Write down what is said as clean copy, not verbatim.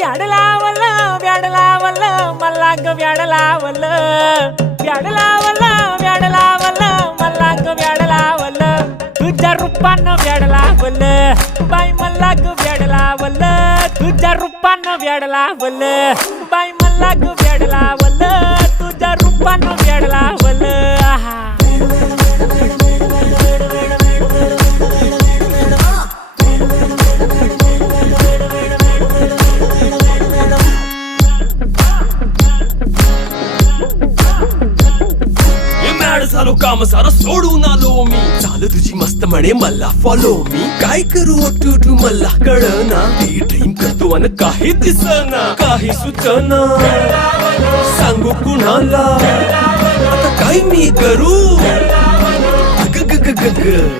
व्याड लावलं व्याड लावलं मला ग व्याड लावलं व्याड लावलं व्याड लावलं मला ग व्याड लावलं तुझ्या रूपानं व्याड लावलं बाई मला ग व्याड लावलं तुझ्या रूपानं व्याड लावलं बाई मला ग व्याड लावलं तुझ्या रूपानं व्याड लावलं आहा झालो काम सारं सोडून आलो मी चाल तुझी मस्त म्हणे मला फॉलो मी काय करू टू मला कळना ती ड्रीम करतो आणि काही दिसना काही सुचना सांगू कुणाला आता काय मी करू ग ग ग ग ग